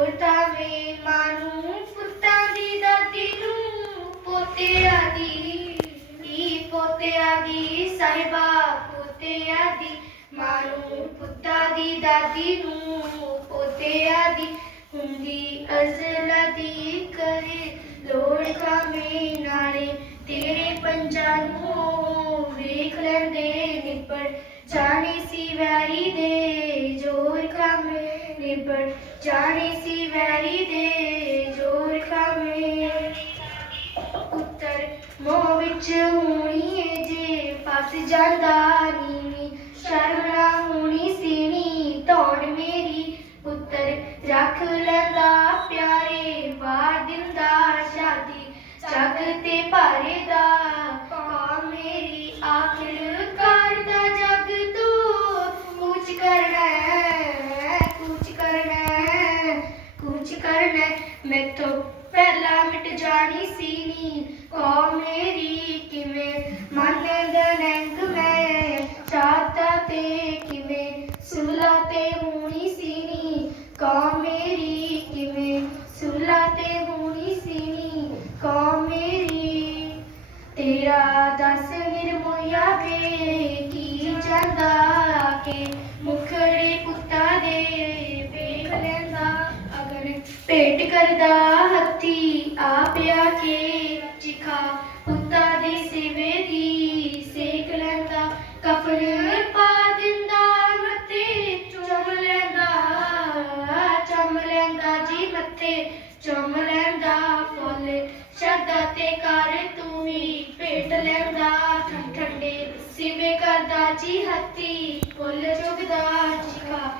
ਲੋੜਦਾ ਵੇ ਮਾਨੂੰ ਪੁੱਤਾਂ ਦੀ ਦਾਦੀ ਨੂੰ, ਪੋਤਿਆਂ ਦੀ ਨੀ, ਪੋਤਿਆਂ ਦੀ ਸਾਹਿਬਾ, ਪੋਤਿਆਂ ਦੀ ਮਾਨੂੰ ਪੁੱਤਾਂ ਦੀ ਦਾਦੀ ਨੂੰ, ਪੋਤਿਆਂ ਦੀ ਹੁੰਦੀ ਅਜ਼ਲਾ ਦੀ ਕਰੇ, ਲੋੜ ਖਾਵੇਂ ਨਾਲੇ ਤੇਰੇ ਪੰਜਾਂ ਨੂੰ ਵੇਖ ਲੈਂਦੇ ਨਿਪੜ ਜਾਣੀ ਸੀ ਵੈਰੀ ਦੇ। ਖਾਵੇਂ ਨਿਪੜ ਸੀ ਵੈਰੀ ਦੇ ਜੋਰ ਖਾਵੇਂ ਉੱਤਰ ਮੋਹ ਵਿੱਚ ਹੋਣੀ ਏ ਜੇ, ਫਸ ਜਾਂਦਾ ਨੀਵੀਂ ਸ਼ਰਮ ਨਾ ਹੋਣੀ ਸੀਨੀ ਧੌਣ ਮੇਰੀ। ਪੁੱਤਰ, ਰੱਖ ਲੈਂਦਾ ਪਿਆਰੇ, ਵਾਰ ਦਿੰਦਾ ਸ਼ਾਦੀ ਜਗ ਤੇ ਭਾਰੇ ਦਾ ਕੁਝ ਕਰ ਲੈ ਮੈਥੋਂ ਪਹਿਲਾਂ ਮਿਟ ਜਾਣੀ ਸੀ ਨੀ ਕੌਮ ਮੇਰੀ ਕਿਵੇਂ ਮਨ ਦਨੰਗ ਮੈਂ? ਚਾਹਤਾ ਤੇ ਕਿਵੇਂ ਸੁਲਾ ਤੇ ਹੋਣੀ ਸੀ ਨੀ ਕੌਮ ਮੇਰੀ ਕਿਵੇਂ ਸੁਲਾ ਤੇ ਹੋਣੀ ਸੀ ਨੀ ਕੌਮ ਮੇਰੀ ਤੇਰਾ ਦਸ ਨਿਰਮੋਇਆ ਵੇ, ਕੀ ਜਾਂਦਾ ਕੇ ਮੁਖੜੇ ਪੁੱਤਾ ਦੇ? ਭੇਟ ਕਰਦਾ ਹੱਥੀ ਆਪਿਆ ਕੇ ਚਿਖਾ ਪੁੱਤਾ ਦੇ ਸਿਵੇ ਦੀ ਸੇਕ ਲੈਂਦਾ ਕਫਨ ਪਾ ਦਿੰਦਾ, ਮੱਥੇ ਚੁੰਮ ਲੈਂਦਾ ਚੁੰਮ ਲੈਂਦਾ ਜੀ ਮੱਥੇ, ਚੁੰਮ ਲੈਂਦਾ ਫੁੱਲ। ਸ਼ਰਦਾ ਤੇ ਕਰ ਤੂੰ ਹੀ ਭੇਟ ਲੈਂਦਾ ਠੰਡੇ ਸਿਵੇ ਕਰਦਾ ਜੀ ਹੱਥੀ, ਫੁੱਲ ਚੁਗਦਾ ਚਿਖਾ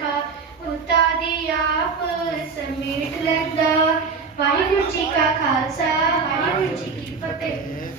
ਅੱਖਾਂ ਉਤਾ ਦੀ ਆਪ ਸਮੇਟ ਲੈਂਦਾ। ਵਾਹਿਗੁਰੂ ਜੀ ਕਾ ਖਾਲਸਾ ਵਾਹਿਗੁਰੂ ਜੀ ਕੀ ਫਤਿਹ।